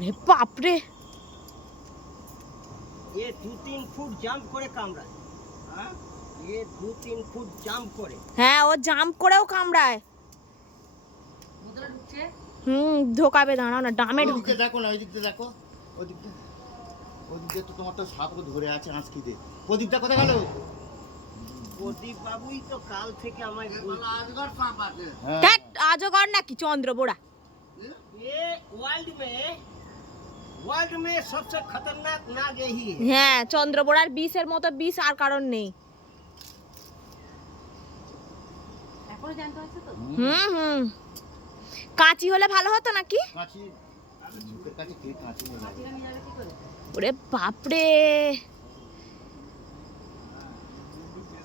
ওরে বাপরে, ये 2-3 फुट জাম্প করে কামড়ায়। হ্যাঁ ये 2-3 ফুট জাম্প করে। হ্যাঁ ও জাম্প করেও কামড়ায়। ঢোকাবে, দাঁড়াও না, ডামে ঢুকে। দেখো না, ওই দিকটা দেখো, ওদিকে তো তোমার তো সাপও ধরে আছে আঁচকিতে। প্রদীপটা কোথায় গেল? প্রদীপ বাবুই তো কাল থেকে আমায় আজগর সাপ আছে। ধ্যাৎ, আজগর নাকি চন্দ্রবোড়া। ये वर्ल्ड में सबसे खतरनाक नाग यही है। হ্যাঁ, চন্দ্রবোড়ার বিষের মতো বিষ আর কারণ নেই। এখনো জানতে হচ্ছে তো। হুম, কাঁচি হলে ভালো হতো নাকি? কাঁচি, ঝুঁকের কাছে কে কাঁচি নেই। কাঁচিটা মিলালে কি করে? ওরে বাপরে,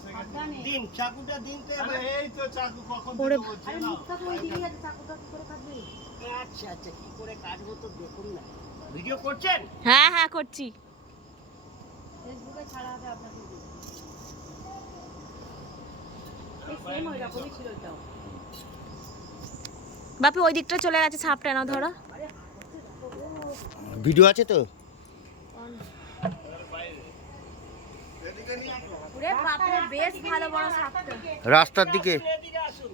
সাবধানে। দিন চাকুটা দিন তো এবার। এই তো চাকু কখন ওরে আরে মুখটা তো ওই দিকেই আছে, চাকুটা কি করে কাটবে? আচ্ছা আচ্ছা, কি করে কাটবো তো দেখুন না। ভিডিও করছেন? হ্যাঁ হ্যাঁ করছি। ফেসবুকে ছাড়া হবে আপনাকে ভিডিও। এই সেম ওই রকমই ছিল এটাও। বাপি ওই দিকটা চলে গেছে, সাপটা না ধরো। ভিডিও আছে তো? ওরে বাপরে, বেশ ভালো বড় সাপটা। রাস্তার দিকে। এদিকে আসুন।